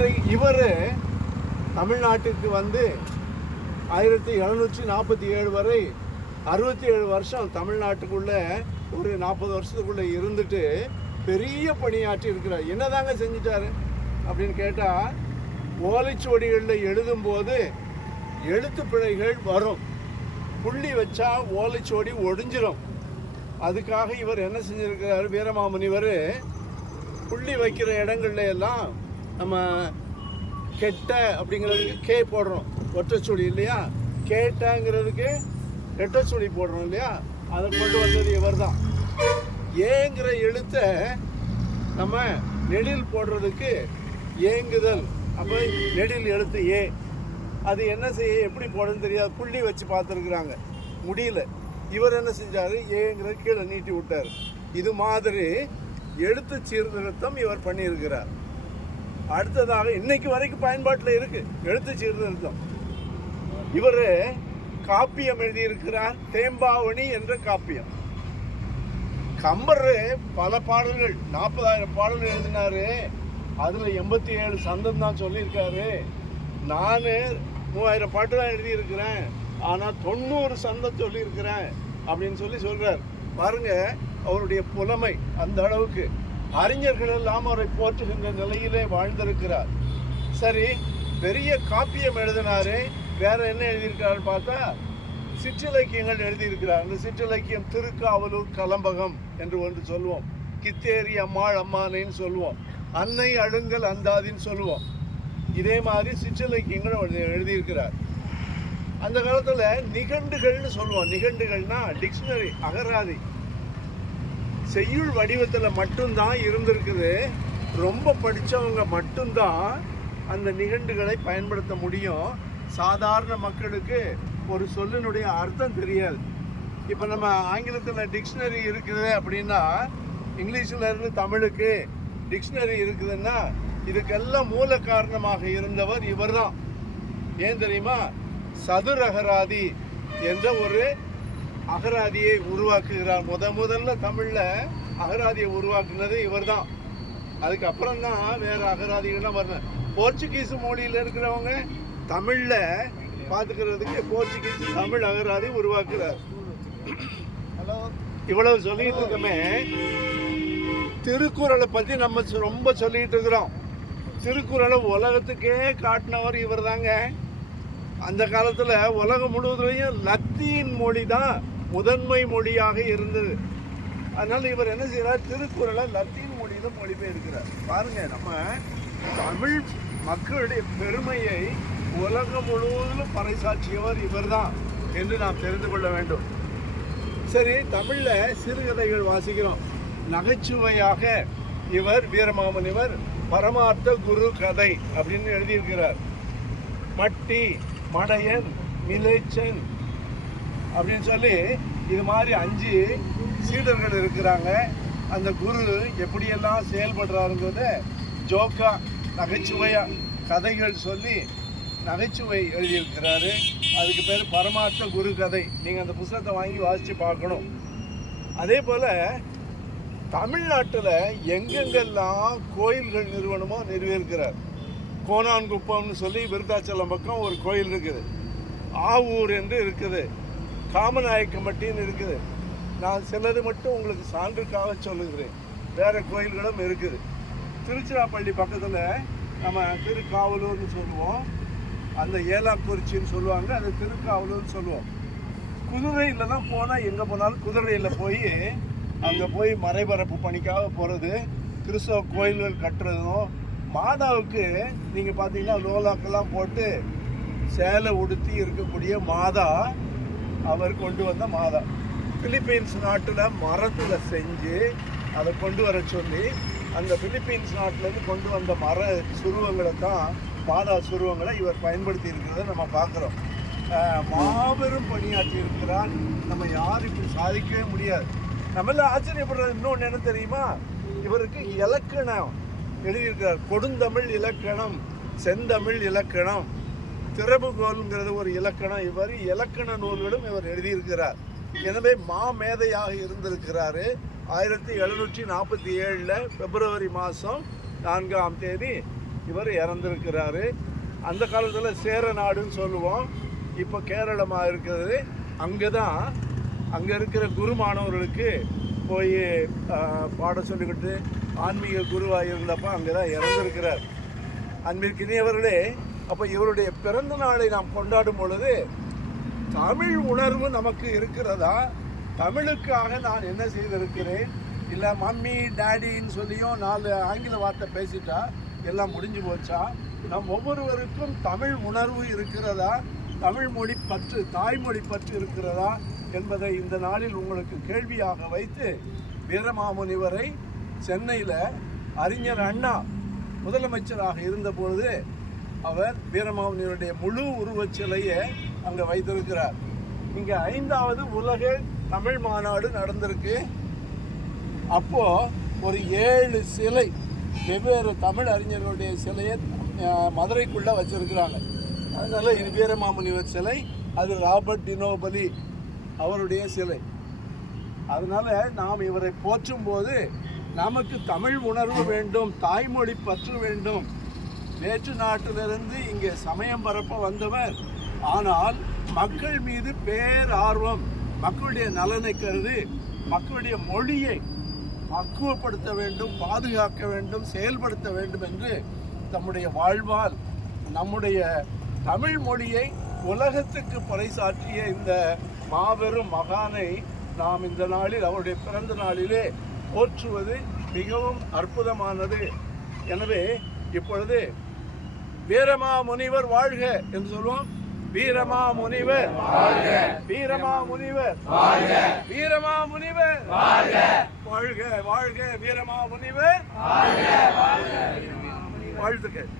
இன்றைக்கு இவர் தமிழ்நாட்டுக்கு வந்து ஆயிரத்தி எழுநூற்றி நாற்பத்தி ஏழு வரை அறுபத்தி ஏழு வருஷம் தமிழ்நாட்டுக்குள்ள ஒரு நாற்பது வருஷத்துக்குள்ளே இருந்துட்டு பெரிய பணியாற்றி இருக்கிறார். என்னதாங்க செஞ்சிட்டாரு? அப்படின்னு கேட்டால் ஓலைச்சுவடிகளில் எழுதும்போது எழுத்து பிழைகள் வரும். புள்ளி வச்சா ஓலைச்சுவடி ஒடிஞ்சிடும் அதுக்காக இவர் என்ன செஞ்சுருக்கிறாரு? வீரமாமுனிவர் புள்ளி வைக்கிற இடங்கள்ல எல்லாம் நம்ம கெட்ட அப்படிங்கிறதுக்கு கே போடுறோம். ஒற்றச்சுடி இல்லையா? கேட்டங்கிறதுக்கு ரெட்டச்சுடி போடுறோம் இல்லையா? அதை கொண்டு வந்தது இவர் தான் ஏங்கிற எழுத்தை நம்ம நெடில் போடுறதுக்கு ஏங்குதல். அப்போ நெடில் எழுத்து ஏ. அது என்ன செய்ய எப்படி போடுன்னு தெரியாது. புள்ளி வச்சு பார்த்துருக்குறாங்க. முடியல. இவர் என்ன செஞ்சார்? ஏங்கிற கீழே நீட்டி விட்டார். இது மாதிரி எழுத்து சீர்திருத்தம் இவர் பண்ணியிருக்கிறார். அடுத்ததாக இன்னைக்கு வரைக்கும் பயன்பாட்டில் இருக்குது எழுத்து சீர்திருத்தம். இவர் காப்பியம் எழுதியிருக்கிறார். தேம்பாவணி என்ற காப்பியம். கம்பர் பல பாடல்கள் நாற்பதாயிரம் பாடல்கள் எழுதினாரு. அதில் எண்பத்தி ஏழு சந்தம் தான் சொல்லியிருக்காரு. நான் மூவாயிரம் பாட்டு தான் எழுதியிருக்கிறேன். ஆனால் தொண்ணூறு சந்தம் சொல்லியிருக்கிறேன் அப்படின்னு சொல்லி சொல்கிறார் பாருங்க அவருடைய புலமை அந்த அளவுக்கு. அறிஞர்கள் எல்லாம் அவரை போற்றுகின்ற நிலையிலே வாழ்ந்திருக்கிறார். சரி பெரிய காப்பியம் எழுதினாரு வேற என்ன எழுதியிருக்காருன்னு பார்த்தா சிற்றிலக்கியங்கள் எழுதியிருக்கிறார். அந்த சிற்றிலக்கியம் திருக்காவலூர் கலம்பகம் என்று ஒன்று சொல்லுவோம் கித்தேரி அம்மாள் அம்மானேன்னு சொல்லுவோம் அன்னை அழுங்கல் அந்தாதின்னு சொல்லுவோம் இதே மாதிரி சிற்றிலக்கியங்கள் எழுதியிருக்கிறார். அந்த காலத்தில் நிகண்டுகள்னு சொல்லுவோம் நிகண்டுகள்னா டிக்ஷனரி அகராதி. செய்யுள் வடிவத்தில் மட்டும்தான் இருந்திருக்குது. ரொம்ப படித்தவங்க மட்டும்தான் அந்த நிகண்டுகளை பயன்படுத்த முடியும். சாதாரண மக்களுக்கு ஒரு சொல்லினுடைய அர்த்தம் தெரியாது. இப்போ நம்ம ஆங்கிலத்தில் டிக்ஷனரி இருக்குது அப்படின்னா இங்கிலீஷில் இருந்து தமிழுக்கு டிக்ஷனரி இருக்குதுன்னா இதுக்கெல்லாம் மூல காரணமாக இருந்தவர் இவர் தான் ஏன் தெரியுமா? சதுரகராதி என்ற ஒரு அகராதியை உருவாக்குகிறார். முத முதல்ல தமிழில் அகராதியை உருவாக்குனது இவர் தான் அதுக்கப்புறம் தான் வேறு அகராதிகள்லாம் வரல. போர்ச்சுகீஸ் மொழியில் இருக்கிறவங்க தமிழில் பார்த்துக்கிறதுக்கு போர்ச்சுகீஸ் தமிழ் அகராதி உருவாக்குறார். இவ்வளவு சொல்லிட்டு இருக்கமே. திருக்குறளை பற்றி நம்ம சொ- ரொம்ப சொல்லிட்டு இருக்கிறோம். திருக்குறளை உலகத்துக்கே காட்டினவர் இவர் தாங்க அந்த காலத்தில் உலகம் முழுவதுலையும் லத்தீன் மொழி தான் முதன்மை மொழியாக இருந்தது. அதனால் இவர் என்ன செய்கிறார் திருக்குறளை லத்தீன் மொழியில் மொழிபெயர்க்கிறார். பாருங்கள் நம்ம தமிழ் மக்களுடைய பெருமையை உலகம் முழுவதிலும் பறைசாற்றியவர் இவர்தான் என்று நாம் தெரிந்து கொள்ள வேண்டும். சரி தமிழில் சிறுகதைகள் வாசிக்கிறோம். நகைச்சுவையாக இவர் வீரமாமுனிவர் பரமார்த்த குரு கதை அப்படின்னு எழுதியிருக்கிறார். மட்டி மடையன் மிலேச்சன் அப்படின்னு சொல்லி இது மாதிரி அஞ்சு சீடர்கள் இருக்கிறாங்க. அந்த குரு எப்படியெல்லாம் செயல்படுறாருங்கிறத ஜோக்கா நகைச்சுவையா கதைகள் சொல்லி நகைச்சுவை எழுதியிருக்கிறாரு. அதுக்கு பேர் பரமார்த்த குரு கதை. நீங்கள் அந்த புத்தகத்தை வாங்கி வாசித்து பார்க்கணும். அதே போல் தமிழ்நாட்டில் எங்கெங்கெல்லாம் கோயில்கள் நிறுவனமோ நிறுவியிருக்கிறார் கோனான்குப்பம்னு சொல்லி விருத்தாச்சலம் பக்கம் ஒரு கோயில் இருக்குது. ஆவூர் என்று இருக்குது. காமநாயக்கம்பட்டின்னு இருக்குது. நான் சிலது மட்டும் உங்களுக்கு சான்றுக்காக சொல்லுகிறேன். வேறு கோயில்களும் இருக்குது. திருச்சிராப்பள்ளி பக்கத்தில் நம்ம திருக்காவலூர்னு சொல்லுவோம். அந்த ஏலாக்குறிச்சின்னு சொல்லுவாங்க. அது திருக்காவலூர்னு சொல்லுவோம். குதிரையில் தான் போனால் எங்கே போனாலும் குதிரையில் போய் அங்கே போய் மறைபரப்பு பணிக்காக போகிறது கிறிஸ்தவ கோயில்கள் கட்டுறதும் மாதாவுக்கு நீங்கள் பார்த்தீங்கன்னா லோலாக்கெல்லாம் போட்டு சேலை உடுத்தி இருக்கக்கூடிய மாதா அவர் கொண்டு வந்த மாதா. பிலிப்பீன்ஸ் நாட்டில் மரத்தில் செஞ்சு அதை கொண்டு வர சொல்லி அந்த பிலிப்பீன்ஸ் நாட்டிலேருந்து கொண்டு வந்த மர சுருவங்களை தான் மாதா சுருவங்களை இவர் பயன்படுத்தி இருக்கிறத நம்ம பார்க்குறோம். மாபெரும் பணியாற்றி இருக்கிறார். நம்ம யாரும் இப்படி சாதிக்கவே முடியாது. நம்மள ஆச்சரியப்படுறது இன்னொன்று என்ன தெரியுமா? இவருக்கு இலக்கணம் எழுதியிருக்கிறார். கொடுந்தமிழ் இலக்கணம் செந்தமிழ் இலக்கணம். திறவுகோல்ங்கிறது ஒரு இலக்கணம். இவர் இலக்கண நூல்களும் இவர் எழுதியிருக்கிறார். எனவே மாமேதையாக இருந்திருக்கிறாரு. ஆயிரத்தி எழுநூற்றி நாற்பத்தி ஏழில் பிப்ரவரி மாதம் நான்காம் தேதி இவர் இறந்திருக்கிறாரு. அந்த காலத்தில் சேர நாடுன்னு சொல்லுவோம். இப்போ கேரளமாக இருக்கிறது. அங்கே தான் அங்கே இருக்கிற குரு மாணவர்களுக்கு போய் பாட சொல்லிக்கிட்டு ஆன்மீக குருவாக இருந்தப்போ அங்கே தான் இறந்துருக்கிறார். அன்பிற்கினியவர்களே அப்போ இவருடைய பிறந்த நாளை நாம் கொண்டாடும் பொழுது தமிழ் உணர்வு நமக்கு இருக்கிறதா? தமிழுக்காக நான் என்ன செய்திருக்கிறேன்? இல்லை மம்மி டேடின்னு சொல்லியும் நாலு ஆங்கில வார்த்தை பேசிட்டா எல்லாம் முடிஞ்சு போச்சா? நம் ஒவ்வொருவருக்கும் தமிழ் உணர்வு இருக்கிறதா? தமிழ் மொழி பற்று தாய்மொழி பற்று இருக்கிறதா என்பதை இந்த நாளில் உங்களுக்கு கேள்வியாக வைத்து வீரமாமுனிவரை சென்னையில் அறிஞர் அண்ணா முதலமைச்சராக இருந்தபொழுது அவர் வீரமாமுனிவருடைய முழு உருவச் சிலையை அங்கே வைத்திருக்கிறார். இங்கே ஐந்தாவது உலக தமிழ் மாநாடு நடந்திருக்கு. அப்போது ஒரு ஏழு சிலை வெவ்வேறு தமிழ் அறிஞர்களுடைய சிலையை மதுரைக்குள்ளே வச்சுருக்கிறாங்க. வச்சிருக்கிறாங்க அதனால இது வீரமாமுனிவர் சிலை அது ராபர்ட் டினோபலி அவருடைய சிலை. அதனால் நாம் இவரை போற்றும் போது நமக்கு தமிழ் உணர்வு வேண்டும் தாய்மொழி பற்று வேண்டும். வேற்று நாட்டிலிருந்து இங்கே சமயம் பரப்ப வந்தவர். ஆனால் மக்கள் மீது பேரார்வம் மக்களுடைய நலனை கருதி மக்களுடைய மொழியை பக்குவப்படுத்த வேண்டும் பாதுகாக்க வேண்டும் செயல்படுத்த வேண்டும் என்று தம்முடைய வாழ்வால் நம்முடைய தமிழ் மொழியை உலகத்துக்கு பறைசாற்றிய இந்த மாபெரும் மகானை நாம் இந்த நாளில் அவருடைய பிறந்த நாளிலே போற்றுவது மிகவும் அற்புதமானது. எனவே இப்பொழுது வீரமா முனிவர் வாழ்க என்று சொல்லுவோம். வீரமா முனிவர் வீரமா முனிவர் வீரமா முனிவர் வாழ்க வாழ்க வீரமா முனிவர் வாழ்த்துக்கள்.